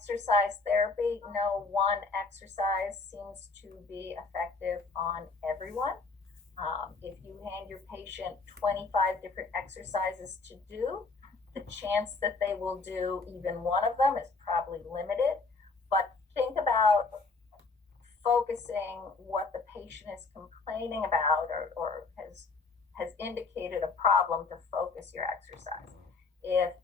exercise therapy, no one exercise seems to be effective on everyone. If you hand your patient 25 different exercises to do, the chance that they will do even one of them is probably limited. But think about focusing what the patient is complaining about or has indicated a problem to focus your exercise. If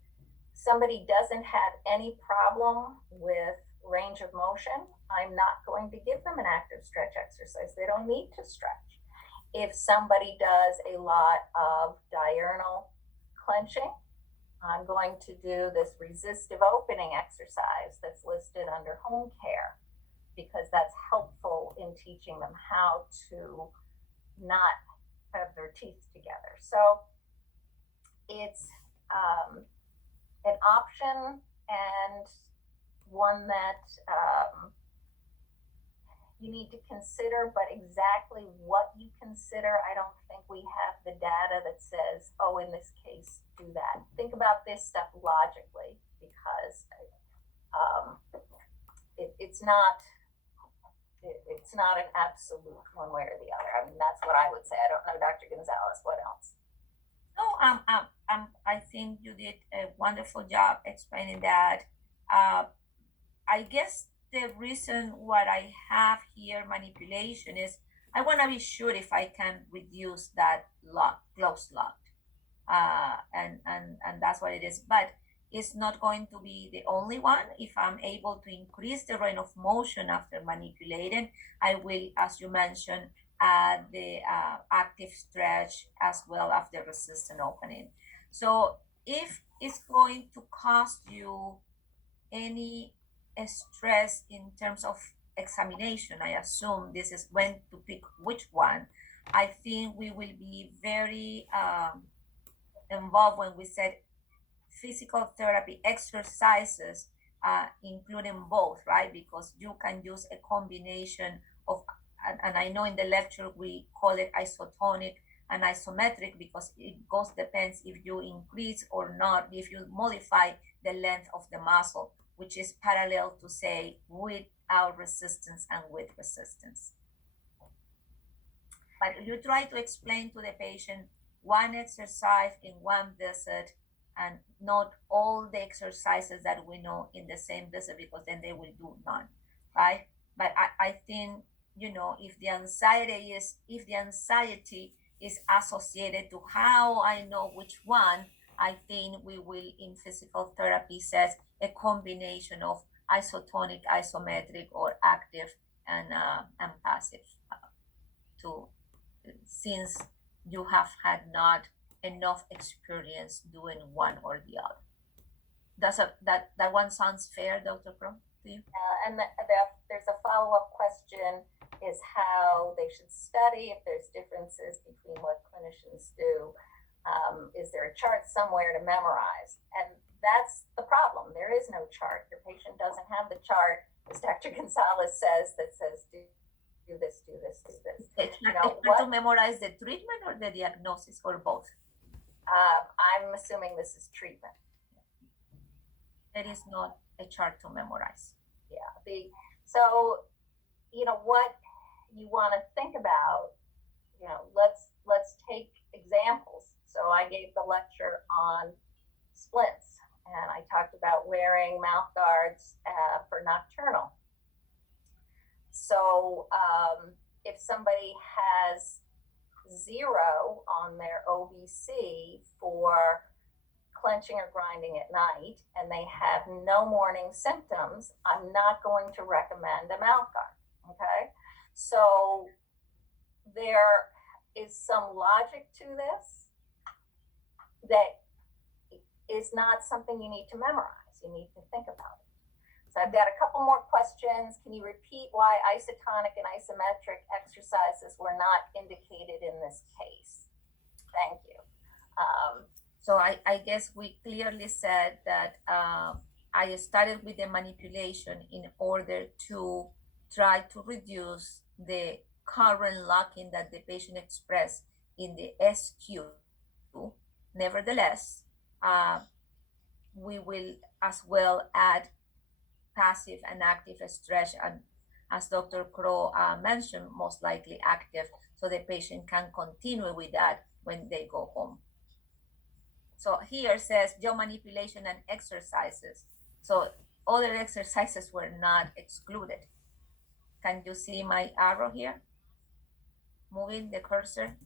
somebody doesn't have any problem with range of motion, I'm not going to give them an active stretch exercise. They don't need to stretch. If somebody does a lot of diurnal clenching, I'm going to do this resistive opening exercise that's listed under home care, because that's helpful in teaching them how to not have their teeth together. So it's an option, and one that you need to consider, but exactly what you consider, I don't think we have the data that says, oh, in this case, do that. Think about this stuff logically, because it's not an absolute one way or the other. I mean, that's what I would say. I don't know, Dr. Gonzalez, what else? No, I think you did a wonderful job explaining that. I guess the reason what I have here manipulation is I want to be sure if I can reduce that close lock, and that's what it is. But it's not going to be the only one. If I'm able to increase the range of motion after manipulating, I will, as you mentioned, add the active stretch as well after resistant opening. So if it's going to cost you any stress in terms of examination, I assume this is when to pick which one. I think we will be very involved when we said physical therapy exercises, including both, right? Because you can use a combination of, and I know in the lecture we call it isotonic and isometric, because it depends if you increase or not, if you modify the length of the muscle, which is parallel to say without resistance and with resistance. But you try to explain to the patient one exercise in one visit, and not all the exercises that we know in the same visit, because then they will do none, right? But I think, if the anxiety is associated to how I know which one, I think we will in physical therapy says a combination of isotonic, isometric, or active and passive, since you have had not enough experience doing one or the other. That one sounds fair, Dr. Crum, to you? And there's a follow-up question, is how they should study, if there's differences between what clinicians do. Is there a chart somewhere to memorize? And that's the problem. There is no chart. Your patient doesn't have the chart, as Dr. Gonzalez says, that says, do this, do this, do this. To memorize the treatment or the diagnosis, or both? I'm assuming this is treatment. There is not a chart to memorize. Yeah. So what you want to think about, let's take examples. So I gave the lecture on splints, and I talked about wearing mouth guards for nocturnal. So if somebody has 0 on their OBC for clenching or grinding at night, and they have no morning symptoms, I'm not going to recommend a mouth guard. Okay, so there is some logic to this that is not something you need to memorize. You need to think about it. So I've got a couple more questions. Can you repeat why isotonic and isometric exercises were not indicated in this case? Thank you. So I guess we clearly said that I started with the manipulation in order to try to reduce the current locking that the patient expressed in the SQ. Nevertheless, we will as well add passive and active stretch, and as Dr. Crow mentioned, most likely active, so the patient can continue with that when they go home. So here says jaw manipulation and exercises. So other exercises were not excluded. Can you see my arrow here? Moving the cursor.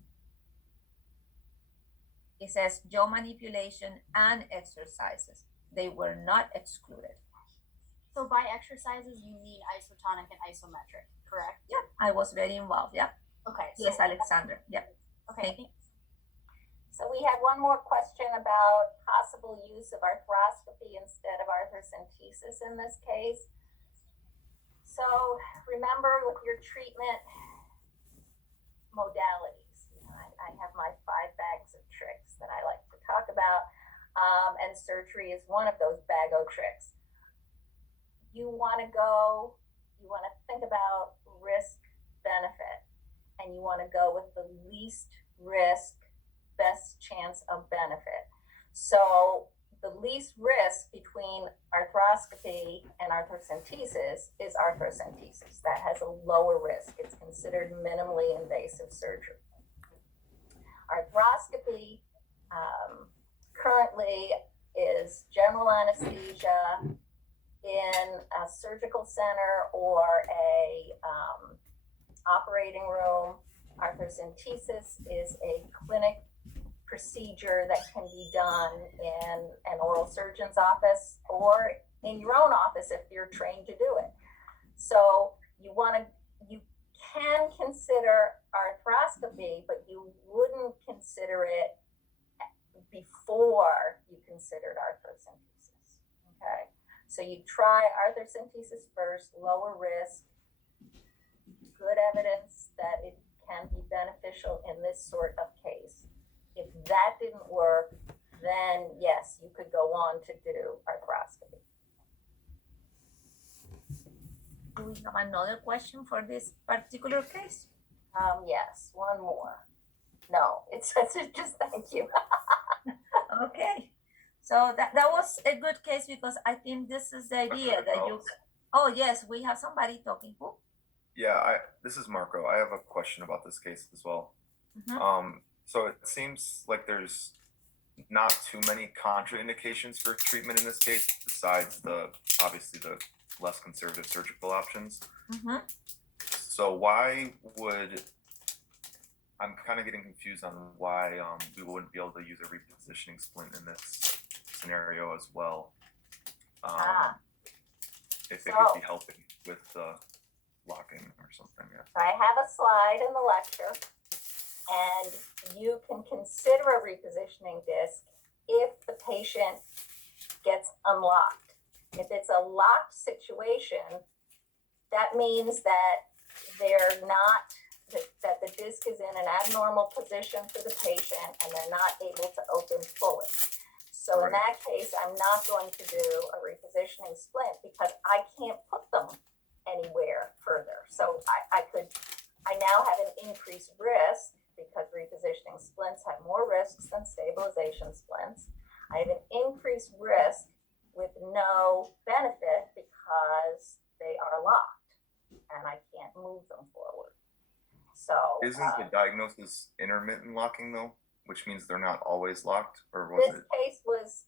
It says jaw manipulation and exercises. They were not excluded. So by exercises, you mean isotonic and isometric, correct? Yeah, I was very involved. Yeah. Okay. Yes, Alexander. Yeah. Okay. So we had one more question about possible use of arthroscopy instead of arthrocentesis in this case. So remember with your treatment modalities, I have my 5 bags of tricks that I like to talk about, and surgery is one of those bag of tricks. You want to think about risk benefit, and you want to go with the least risk, best chance of benefit. So the least risk between arthroscopy and arthrocentesis is arthrocentesis. That has a lower risk. It's considered minimally invasive surgery. Arthroscopy currently is general anesthesia in a surgical center or a operating room. Arthrocentesis is a clinic procedure that can be done in an oral surgeon's office or in your own office if you're trained to do it. So you can consider arthroscopy, but you wouldn't consider it before you considered arthrocentesis. Okay, so you try arthrocentesis first, lower risk, good evidence that it can be beneficial in this sort of case. If that didn't work, then yes, you could go on to do arthroscopy. Do we have another question for this particular case? Yes, one more. No, it's just thank you. Okay. So that was a good case because I think this is the idea that you. Oh yes, we have somebody talking. Who? Yeah, this is Marco. I have a question about this case as well. Mm-hmm. So it seems like there's not too many contraindications for treatment in this case, besides obviously the less conservative surgical options. Mm-hmm. So I'm kind of getting confused on why we wouldn't be able to use a repositioning splint in this scenario as well. If it could be helping with the locking or something. Yeah. I have a slide in the lecture, and you can consider a repositioning disc if the patient gets unlocked. If it's a locked situation, that means that that the disc is in an abnormal position for the patient and they're not able to open fully. So in that case, I'm not going to do a repositioning splint because I can't put them anywhere further. So I now have an increased risk because repositioning splints have more risks than stabilization splints. I have an increased risk with no benefit because they are locked and I can't move them forward. So isn't the diagnosis intermittent locking though, which means they're not always locked, or was this case was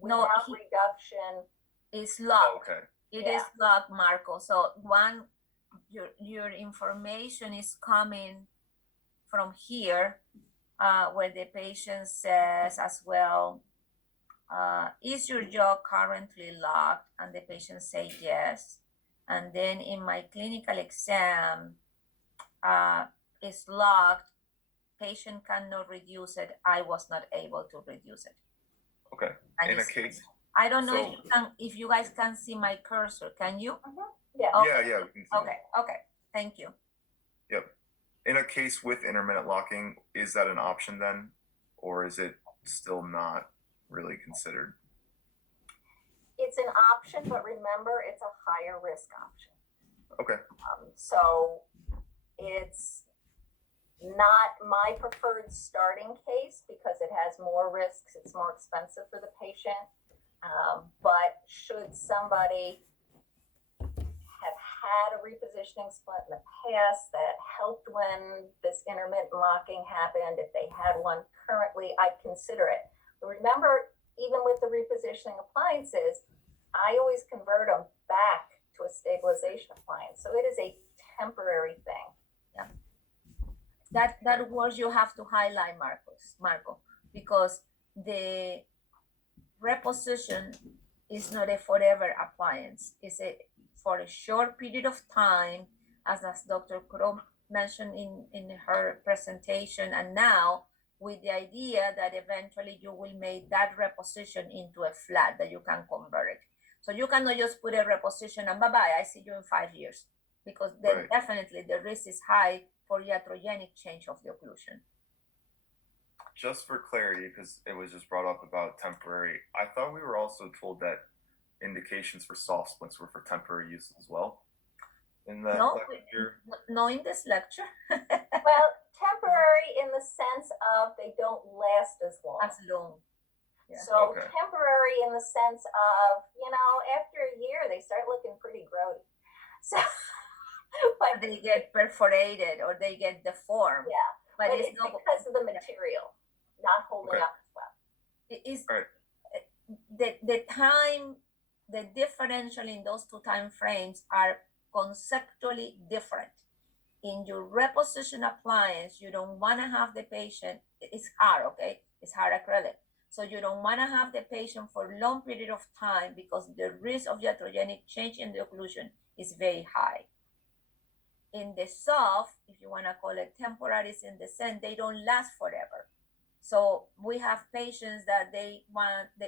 without reduction. It's locked. Oh, okay. It is locked, Marco. So your information is coming from here, where the patient says as well, is your jaw currently locked? And the patient say yes. And then in my clinical exam, it's locked. Patient cannot reduce it. I was not able to reduce it. Okay. And in a case, I don't know if you guys can see my cursor. Can you? Yeah. Okay. Yeah. We can see Okay. Thank you. Yep. In a case with intermittent locking, is that an option then, or is it still not really considered? It's an option, but remember, it's a higher risk option. Okay. So it's not my preferred starting case because it has more risks. It's more expensive for the patient. But should somebody have had a repositioning splint in the past that helped when this intermittent locking happened, if they had one currently, I'd consider it. But remember, even with the repositioning appliances, I always convert them back to a stabilization appliance. So it is a temporary thing. That word you have to highlight, Marco, because the reposition is not a forever appliance. It's a for a short period of time, as Dr. Kuro mentioned in her presentation, and now with the idea that eventually you will make that reposition into a flat that you can convert it. So you cannot just put a reposition and bye-bye, I see you in 5 years, because then Right. definitely the risk is high for iatrogenic change of the occlusion. Just for clarity, because it was just brought up about temporary, I thought we were also told that indications for soft splints were for temporary use as well. In that No, lecture, no in this lecture. Well, temporary in the sense of they don't last as long. As long. Yeah. So Okay. temporary in the sense of, after a year, they start looking pretty grody. So, but They get perforated or they get deformed. yeah, But but it's it's not because of the material not holding Okay. up as well. it is Right. the time, the differential in those two time frames are conceptually different. In your reposition appliance, you don't want to have the patient, it's hard, okay? It's hard acrylic. So you don't want to have the patient for a long period of time because the risk of iatrogenic change in the occlusion is very high. In the soft, if you want to call it temporary, is in the sense they don't last forever. So we have patients that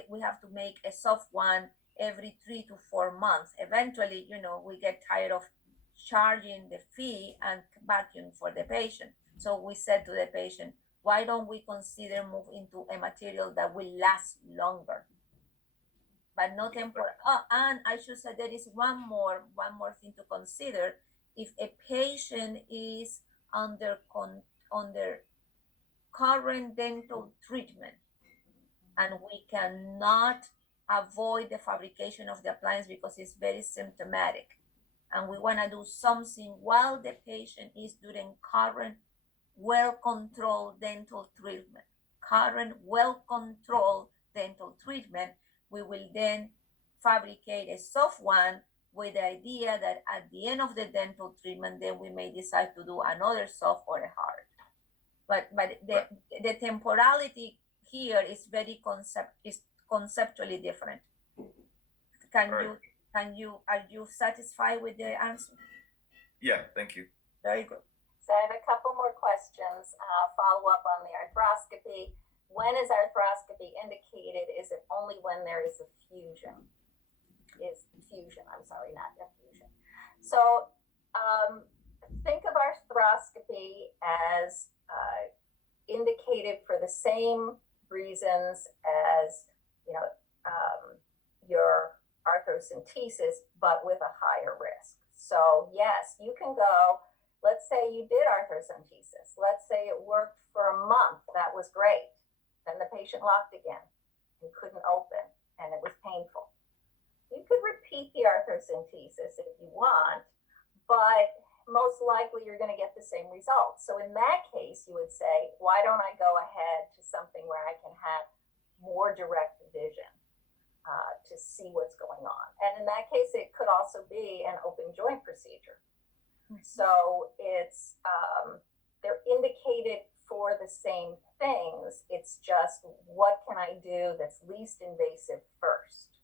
we have to make a soft one every 3 to 4 months. Eventually, we get tired of charging the fee and vacuum for the patient. So we said to the patient, why don't we consider move into a material that will last longer, but not temporary. Oh, and I should say there is one more thing to consider. If a patient is under current dental treatment and we cannot avoid the fabrication of the appliance because it's very symptomatic, and we want to do something while the patient is doing current well-controlled dental treatment, we will then fabricate a soft one with the idea that at the end of the dental treatment, then we may decide to do another soft or a hard. But the temporality here is very conceptually different. Are you satisfied with the answer? Yeah, thank you. Very good. So I have a couple more questions. Follow up on the arthroscopy. When is arthroscopy indicated? Is it only when there is a fusion? I'm sorry, not effusion. So think of arthroscopy as indicated for the same reasons as your arthrocentesis, but with a higher risk. So yes, you can go. Let's say you did arthrocentesis. Let's say it worked for a month. That was great. Then the patient locked again and couldn't open, and it was painful. You could repeat the arthrocentesis if you want, but most likely you're going to get the same results. So in that case, you would say, why don't I go ahead to something where I can have more direct vision to see what's going on? And in that case, it could also be an open joint procedure. So it's they're indicated for the same things. It's just what can I do that's least invasive first.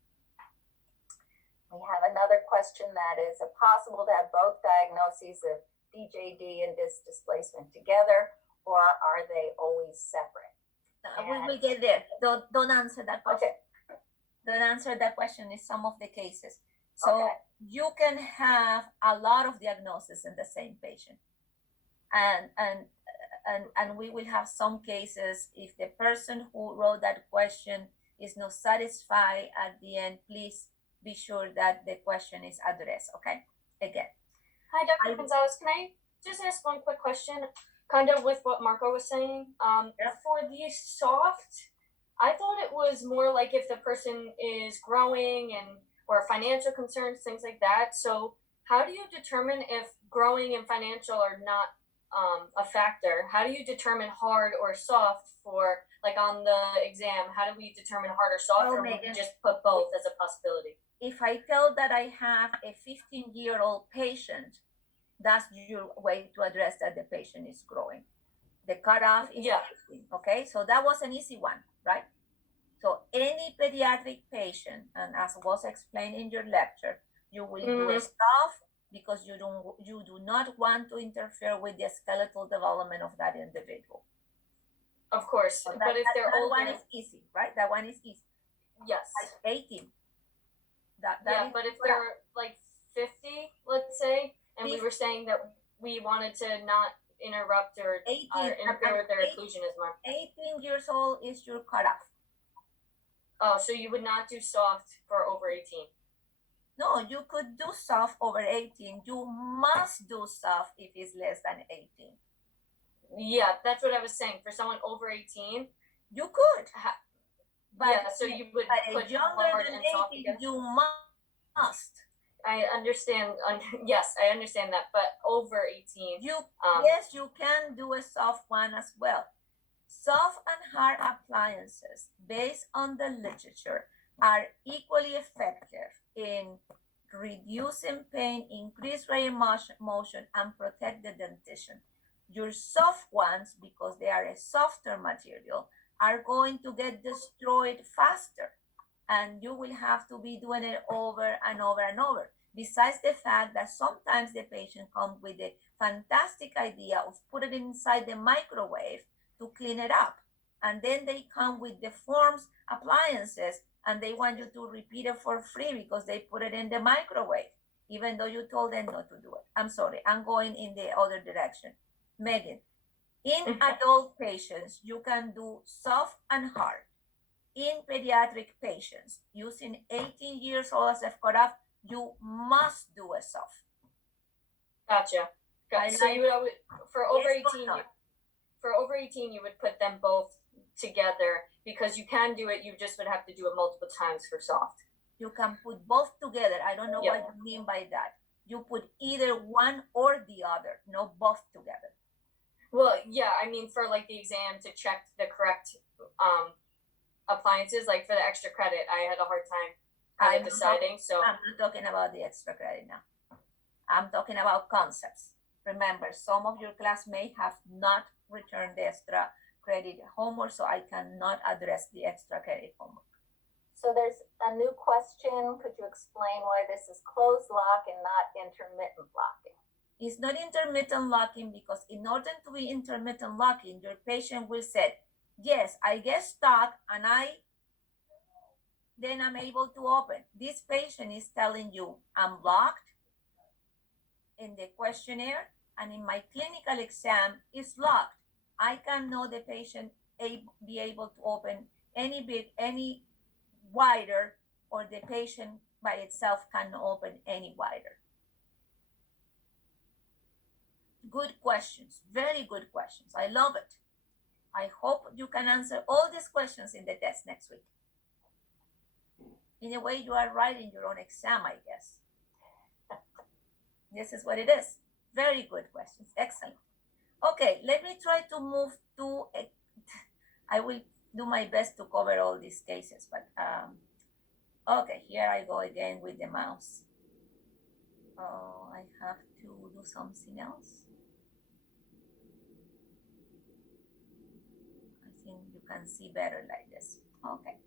We have another question that is it possible to have both diagnoses of DJD and disc displacement together, or are they always separate? We will get there. Don't answer that question. Okay. Don't answer that question in some of the cases. So Okay. you can have a lot of diagnoses in the same patient. And we will have some cases if the person who wrote that question is not satisfied at the end, please be sure that the question is addressed, okay? Again. Hi, Dr. Gonzalez. Can I just ask one quick question, kind of with what Marco was saying? Yeah. For the soft, I thought it was more like if the person is growing and or financial concerns, things like that. So how do you determine if growing and financial are not a factor? How do you determine hard or soft for like on the exam? How do we determine hard or soft, Well, or would we Megan, just put both as a possibility? if I tell that I have a 15-year-old patient, that's your way to address that the patient is growing. The cutoff is Yeah. 15, okay? So that was an easy one, right? So any pediatric patient, and as was explained in your lecture, you will do a soft because you do not want to interfere with the skeletal development of that individual. Of course, So but if they're that older, one is easy, right? That one is easy. yes. Like 18. Yeah, but if they're like 50, let's say, and we were saying that we wanted to not interrupt or 18, interfere with their occlusion as much. 18 years old is your cutoff. Oh, so you would not do soft for over 18? No, you could do soft over 18. You must do soft if it's less than 18. Yeah, that's what I was saying. For someone over 18, you could. But yeah, so you would put younger hard than and soft 18, together? you must. I understand. Yes, I understand that. But over 18, yes, you can do a soft one as well. Soft and hard appliances, based on the literature, are equally effective in reducing pain, increase range of motion, and protect the dentition. Your soft ones, because they are a softer material, are going to get destroyed faster, and you will have to be doing it over and over and over. Besides the fact that sometimes the patient comes with a fantastic idea of putting it inside the microwave to clean it up, and then they come with the forms appliances and they want you to repeat it for free because they put it in the microwave, even though you told them not to do it. I'm sorry, I'm going in the other direction. Megan, in adult patients, you can do soft and hard. In pediatric patients, using 18 years old as a cutoff, you must do a soft. Gotcha. So you would always, for over 18, for over 18, you would put them both together because you can do it. You just would have to do it multiple times for soft. You can put both together. I don't know what you mean by that. You put either one or the other, no both together. Well, yeah, I mean for like the exam to check the correct appliances, like for the extra credit, I had a hard time kind of deciding. So I'm not talking about the extra credit now. I'm talking about concepts. Remember, some of your class may have not returned the extra credit homework, so I cannot address the extra credit homework. So there's a new question. Could you explain why this is closed lock and not intermittent locking? It's not intermittent locking because in order to be intermittent locking, your patient will say, yes, I get stuck and then I'm able to open. This patient is telling you, I'm locked in the questionnaire, and in my clinical exam, it's locked. I can know the patient be able to open any wider, or the patient by itself can open any wider. Good questions, very good questions. I love it. I hope you can answer all these questions in the test next week. In a way, you are writing your own exam, I guess. This is what it is. Very good questions. Excellent. Okay, let me try to move to I will do my best to cover all these cases, but okay, here I go again with the mouse. Oh, I have to do something else. I think you can see better like this. Okay.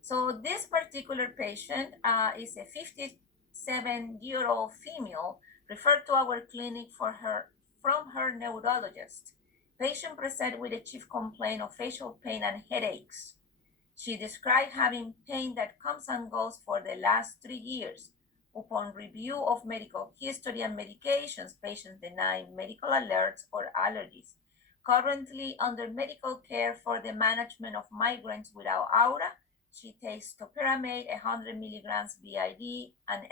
So this particular patient is a 57-year-old female referred to our clinic from her neurologist. Patient presented with a chief complaint of facial pain and headaches. She described having pain that comes and goes for the last 3 years. Upon review of medical history and medications, patient denied medical alerts or allergies. Currently under medical care for the management of migraines without aura, she takes topiramate 100 milligrams BID and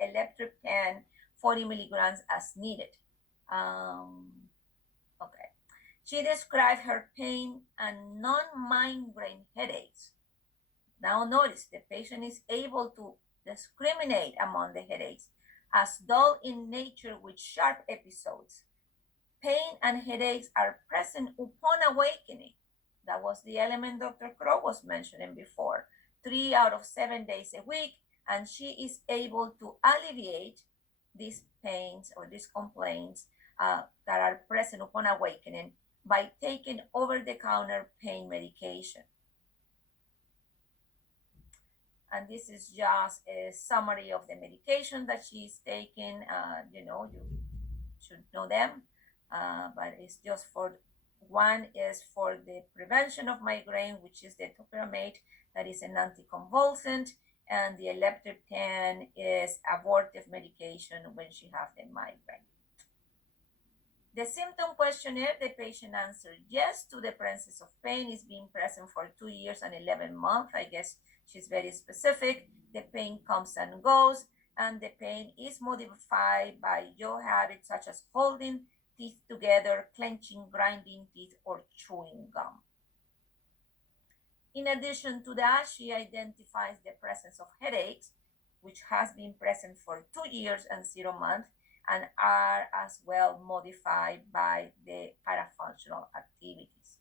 electric pen 40 milligrams as needed. Okay. She described her pain and non-migraine headaches. Now notice the patient is able to discriminate among the headaches as dull in nature with sharp episodes. Pain and headaches are present upon awakening. That was the element Dr. Crow was mentioning before. 3 out of 7 days a week, and she is able to alleviate these pains or these complaints that are present upon awakening by taking over-the-counter pain medication. And this is just a summary of the medication that she's taking. You should know them, but it's just for one is for the prevention of migraine, which is the topiramate, that is an anticonvulsant, and the elliptican is abortive medication when she has the migraine. The symptom questionnaire, the patient answered yes to the presence of pain is being present for 2 years and 11 months. I guess she's very specific. The pain comes and goes, and the pain is modified by jaw habits such as holding teeth together, clenching, grinding teeth, or chewing gum. In addition to that, she identifies the presence of headaches, which has been present for 2 years and 0 months, and are as well modified by the parafunctional activities.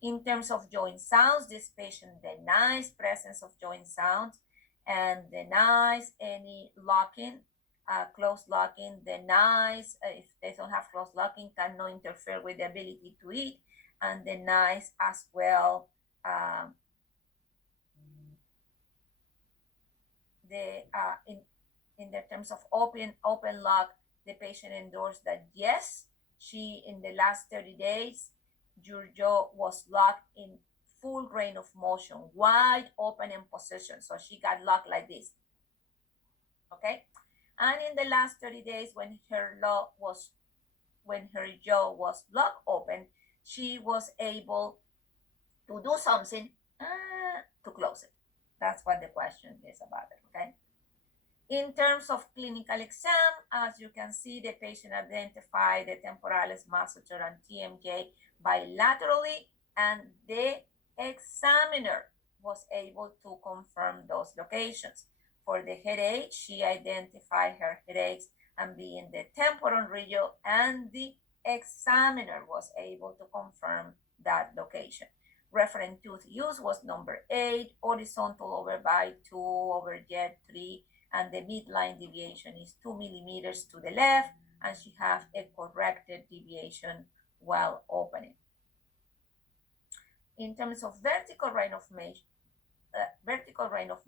In terms of joint sounds, this patient denies presence of joint sounds and denies any locking, close locking, denies if they don't have close locking, cannot interfere with the ability to eat, and denies as well in the terms of open lock, the patient endorsed that yes, she in the last 30 days, your jaw was locked in full range of motion, wide open in position. So she got locked like this. Okay? And in the last 30 days, when her jaw was locked open, she was able to do something to close it. That's what the question is about it, okay? In terms of clinical exam, as you can see, the patient identified the temporalis, masseter, and TMJ bilaterally, and the examiner was able to confirm those locations. For the headache, she identified her headaches and be in the temporal region, and the examiner was able to confirm that location. Reference tooth use was number 8, horizontal over bite 2 over jet 3, and the midline deviation is 2 millimeters to the left, and she has a corrected deviation while opening. In terms of vertical range of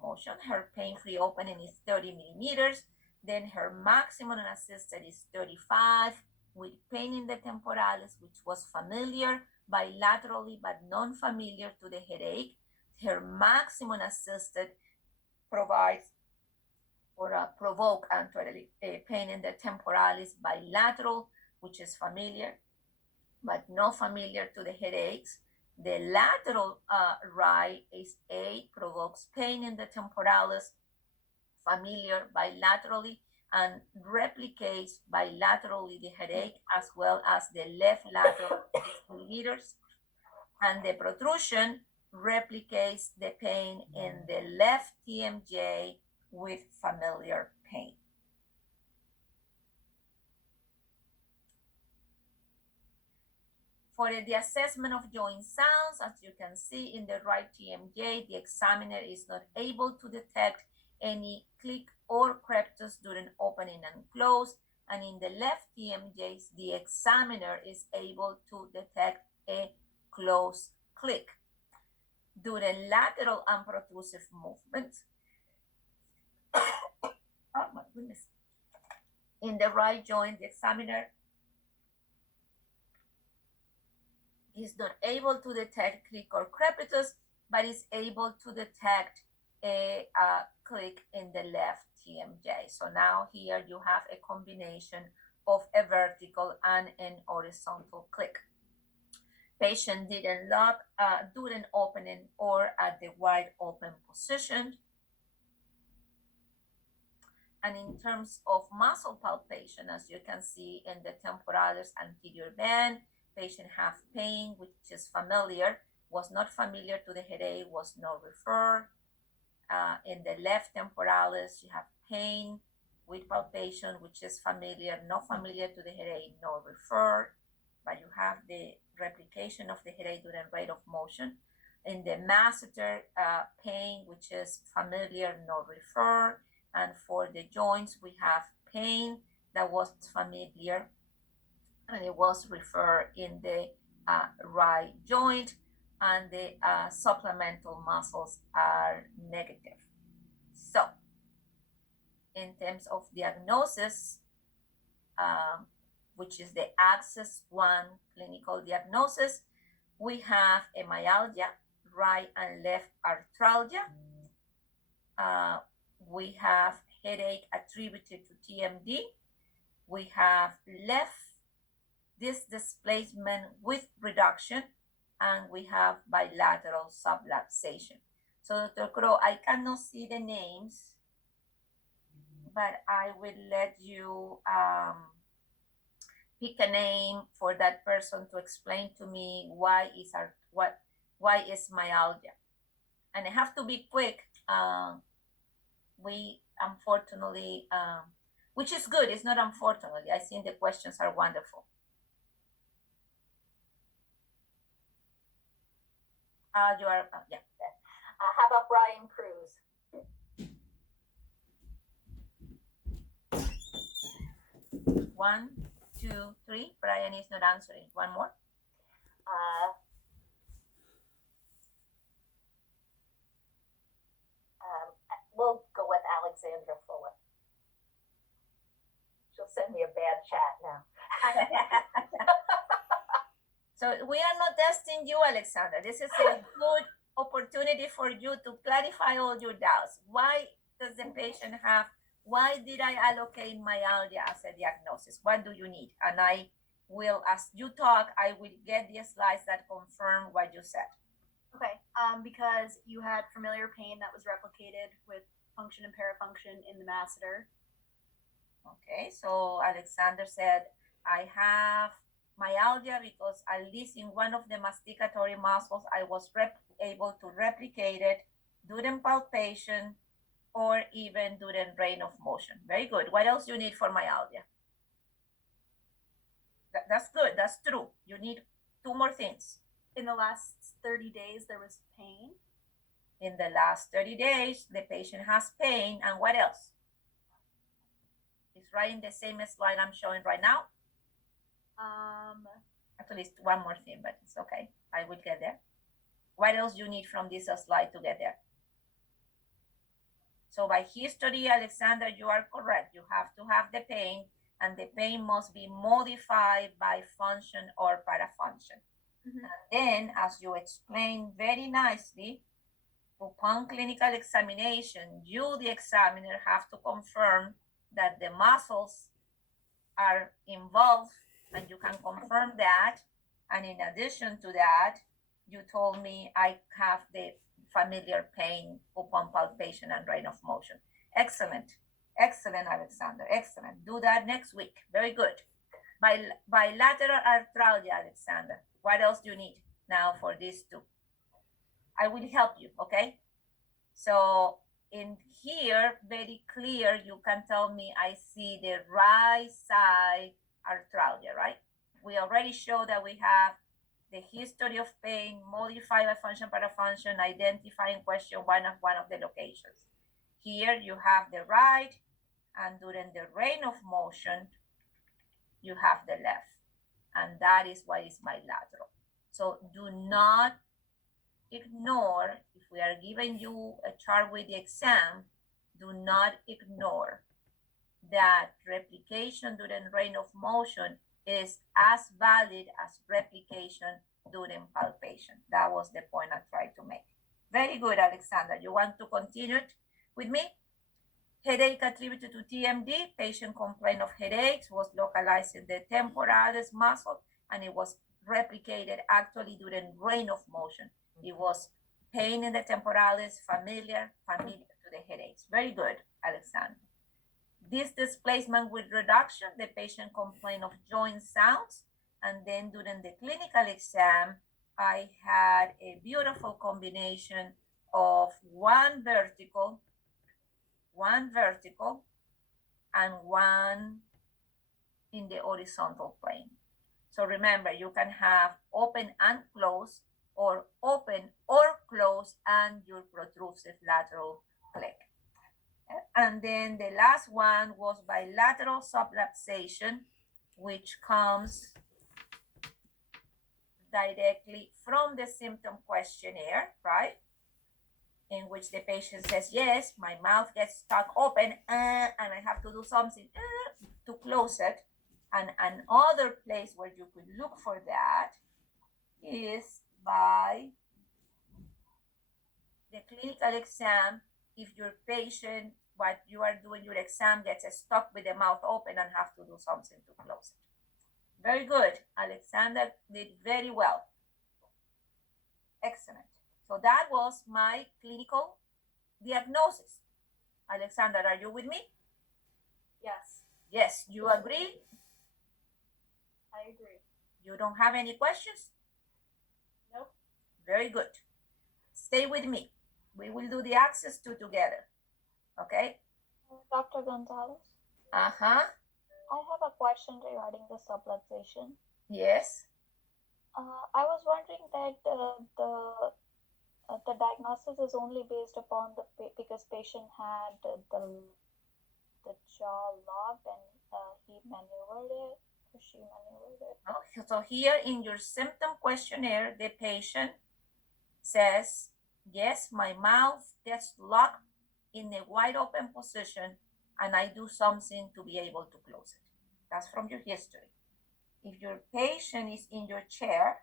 motion, her pain-free opening is 30 millimeters. Then her maximum unassisted is 35, with pain in the temporalis, which was familiar bilaterally but non-familiar to the headache. Her maximum assisted provides or provoke actually pain in the temporalis bilateral, which is familiar but not familiar to the headaches. The lateral right is 8, provokes pain in the temporalis, familiar bilaterally, and replicates bilaterally the headache, as well as the left lateral 6 millimeters. And the protrusion replicates the pain in the left TMJ with familiar pain. For the assessment of joint sounds, as you can see in the right TMJ, the examiner is not able to detect any click or crepitus during opening and close. And in the left TMJs, the examiner is able to detect a close click. During lateral and protrusive movements, oh my goodness. In the right joint, the examiner is not able to detect click or crepitus, but is able to detect a click in the left TMJ. So now here you have a combination of a vertical and an horizontal click. Patient didn't lock during opening or at the wide open position. And in terms of muscle palpation, as you can see in the temporalis anterior band, patient have pain, which is familiar, was not familiar to the headache, was not referred. In the left temporalis, you have pain with palpation, which is familiar, not familiar to the headache, not referred, but you have the replication of the headache during rate of motion. In the masseter, pain, which is familiar, not referred. And for the joints, we have pain that was familiar, and it was referred in the right joint, and the supplemental muscles are negative. So, in terms of diagnosis, which is the Axis 1 clinical diagnosis, we have a myalgia, right and left arthralgia. We have headache attributed to TMD. We have left displacement with reduction, and we have bilateral subluxation. So, Dr. Crow, I cannot see the names, but I will let you pick a name for that person to explain to me why is myalgia. And I have to be quick. We unfortunately, which is good, it's not unfortunately. I think the questions are wonderful. You are, yeah. How about Brian Cruz? One, two, three. Brian is not answering. One more. We'll go with Alexandra Fuller. She'll send me a bad chat now. So we are not testing you, Alexandra. This is a good opportunity for you to clarify all your doubts. Why does the patient have, why did I allocate myalgia as a diagnosis? What do you need? And I will, as you talk, I will get the slides that confirm what you said. Okay, because you had familiar pain that was replicated with function and parafunction in the masseter. Okay, so Alexander said, I have myalgia because at least in one of the masticatory muscles, I was able to replicate it during palpation or even during range of motion. Very good. What else you need for myalgia? That's good. That's true. You need two more things. In the last 30 days, there was pain. In the last 30 days, the patient has pain. And what else? It's right in the same slide I'm showing right now. At least one more thing, but it's okay. I will get there. What else you need from this slide to get there? So by history, Alexander, you are correct. You have to have the pain, and the pain must be modified by function or parafunction. Mm-hmm. And then, as you explained very nicely, upon clinical examination, you, the examiner, have to confirm that the muscles are involved, and you can confirm that. And in addition to that, you told me I have the familiar pain upon palpation and range of motion. Excellent. Excellent, Alexander. Excellent. Do that next week. Very good. Bilateral arthralgia, Alexander. What else do you need now for these two? I will help you, okay? So in here, very clear, you can tell me I see the right side arthralgia, right? We already showed that we have the history of pain, modified by function, parafunction, identify and question one of the locations. Here you have the right, and during the range of motion, you have the left. And that is why it's bilateral. So do not ignore, if we are giving you a chart with the exam, do not ignore that replication during range of motion is as valid as replication during palpation. That was the point I tried to make. Very good, Alexander. You want to continue it with me? Headache attributed to TMD. Patient complaint of headaches, was localized in the temporalis muscle, and it was replicated actually during range of motion. It was pain in the temporalis, familiar to the headaches. Very good, Alexander. This displacement with reduction, the patient complained of joint sounds, and then during the clinical exam, I had a beautiful combination of one vertical, and one in the horizontal plane. So remember, you can have open and close, or open or close and your protrusive lateral click. And then the last one was bilateral subluxation, which comes directly from the symptom questionnaire, right? In which the patient says, yes, my mouth gets stuck open, and I have to do something to close it. And another place where you could look for that is by the clinical exam. If your patient, what you are doing your exam, gets stuck with the mouth open and have to do something to close it. Very good. Alexander did very well. Excellent. So that was my clinical diagnosis. Alexander, are you with me? Yes, Yes, you agree? I agree. You don't have any questions? Nope. Very good. Stay with me. We will do the axis 2 together. Okay? Dr. Gonzalez, Uh-huh. I have a question regarding the subluxation. Yes. I was wondering that the diagnosis is only based upon because patient had the jaw locked and he maneuvered it or she maneuvered it. Okay. So here in your symptom questionnaire, the patient says, yes, my mouth gets locked in a wide open position and I do something to be able to close it. That's from your history. If your patient is in your chair,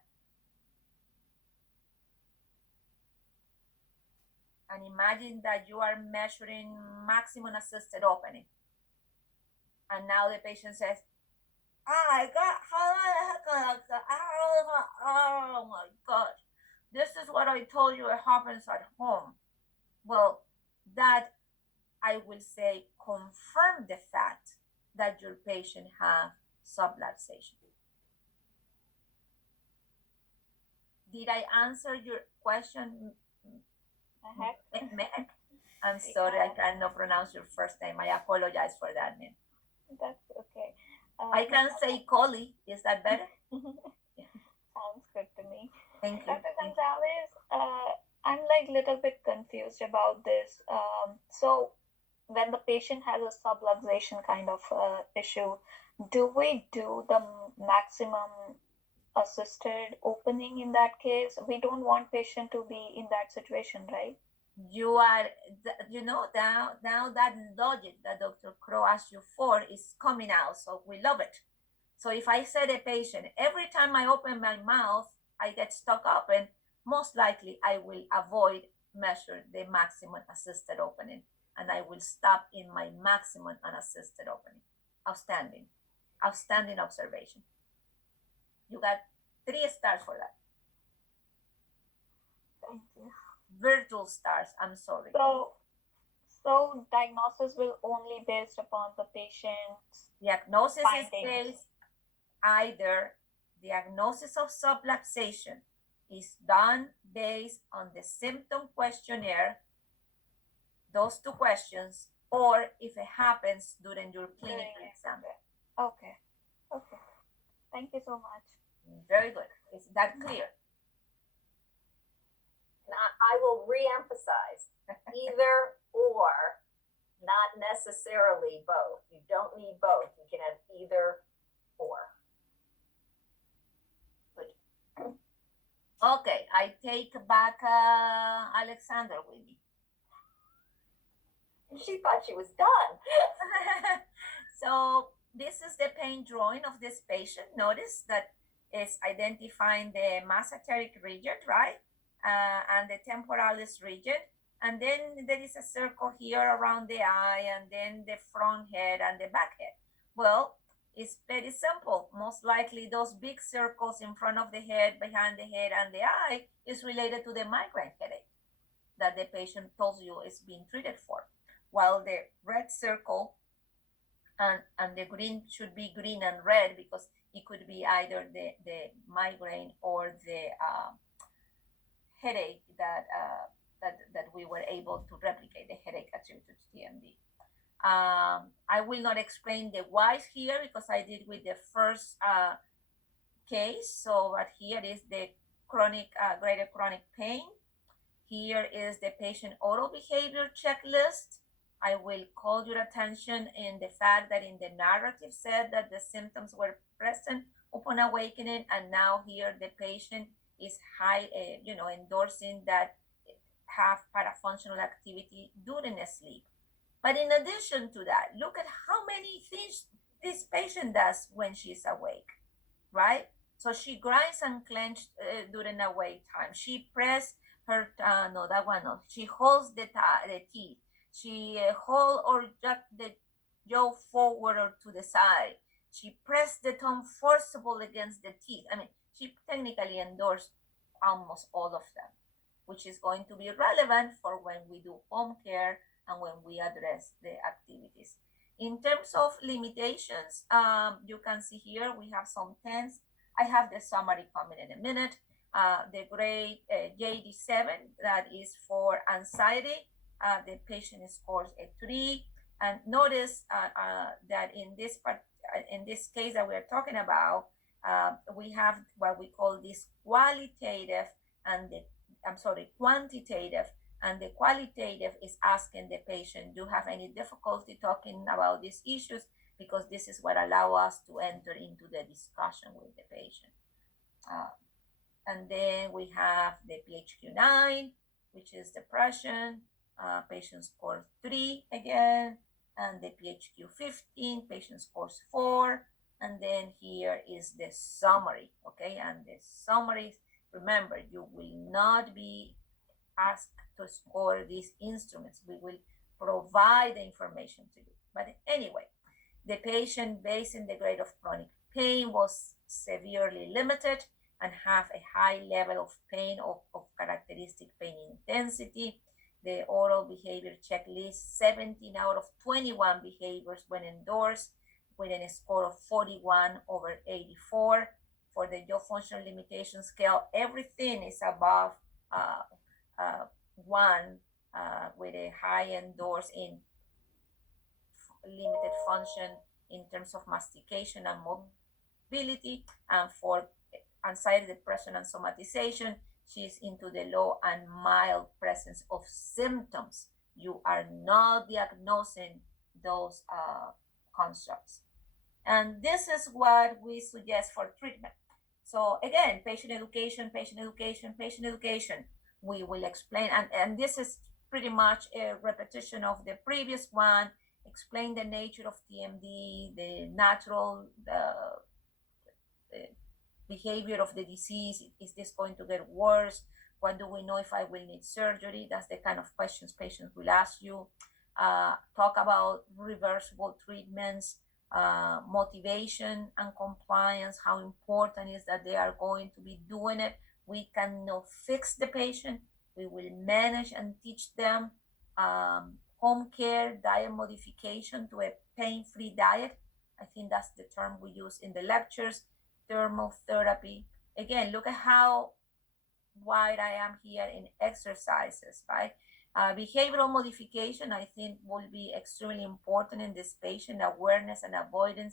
and imagine that you are measuring maximum assisted opening, and now the patient says, oh my God, this is what I told you it happens at home. Well, that I will say confirm the fact that your patient have subluxation. Did I answer your question, Meg? I'm sorry, I cannot pronounce your first name. I apologize for that, ma'am. That's okay. I can say Collie. Is that better? Sounds good to me. Thank you. Dr. Gonzalez, I'm like a little bit confused about this. So when the patient has a subluxation kind of issue, do we do the maximum assisted opening in that case? We don't want patient to be in that situation, right? You are, now that logic that Dr. Crow asked you for is coming out, so we love it. So if I say to a patient, every time I open my mouth, I get stuck open, most likely I will avoid measure the maximum assisted opening and I will stop in my maximum unassisted opening. Outstanding. Outstanding observation. You got 3 stars for that. Thank you. Virtual stars, I'm sorry. So diagnosis will only based upon the patient's Diagnosis is findings. based either diagnosis of subluxation is done based on the symptom questionnaire, those 2 questions, or if it happens during your clinical exam. Okay. Thank you so much. Very good. Is that clear? And I will re-emphasize, either or, not necessarily both. You don't need both. You can have either or. Good. Okay, I take back Alexander with me. She thought she was done. So this is the pain drawing of this patient. Notice that it's identifying the mesenteric region, right? And the temporalis region. And then there is a circle here around the eye, and then the front head and the back head. Well, it's very simple. Most likely those big circles in front of the head, behind the head, and the eye is related to the migraine headache that the patient tells you is being treated for. While the red circle and the green should be green and red because It could be either the migraine or the headache that we were able to replicate, the headache attributed to TMD. I will not explain the whys here because I did with the first case. So, but here is the chronic, greater chronic pain. Here is the patient oral behavior checklist. I will call your attention in the fact that in the narrative said that the symptoms were present upon awakening, and now here the patient is endorsing that have parafunctional activity during sleep. But in addition to that, look at how many things this patient does when she's awake, right? So she grinds and clenches during awake time. She presses her, she holds the teeth. She hold or jack the jaw forward or to the side. She pressed the tongue forcibly against the teeth. I mean, she technically endorsed almost all of them, which is going to be relevant for when we do home care and when we address the activities. In terms of limitations, you can see here we have some 10s. I have the summary coming in a minute. The grade JD7, that is for anxiety. The patient scores a 3. And notice that in this case that we're talking about, we have what we call this quantitative, and the qualitative is asking the patient, do you have any difficulty talking about these issues? Because this is what allows us to enter into the discussion with the patient. And then we have the PHQ-9, which is depression. Patient scores 3 again, and the PHQ-15, patient scores 4. And then here is the summary, okay? And the summary, remember, you will not be asked to score these instruments. We will provide the information to you. But anyway, the patient, based on the grade of chronic pain, was severely limited and have a high level of pain of characteristic pain intensity. The oral behavior checklist, 17 out of 21 behaviors when endorsed with a score of 41/84. For the jaw functional limitation scale, everything is above 1 with a high endorse in limited function in terms of mastication and mobility. And for anxiety, depression, and somatization, she's into the low and mild presence of symptoms. You are not diagnosing those constructs. And this is what we suggest for treatment. So again, patient education. We will explain, and this is pretty much a repetition of the previous one. Explain the nature of TMD, the natural behavior of the disease. Is this going to get worse? What do we know if I will need surgery? That's the kind of questions patients will ask you. Talk about reversible treatments, motivation and compliance, how important is that they are going to be doing it. We cannot fix the patient. We will manage and teach them home care, diet modification to a pain-free diet. I think that's the term we use in the lectures. Thermotherapy. Again, look at how wide I am here in exercises, right? Behavioral modification, I think, will be extremely important in this patient. Awareness and avoidance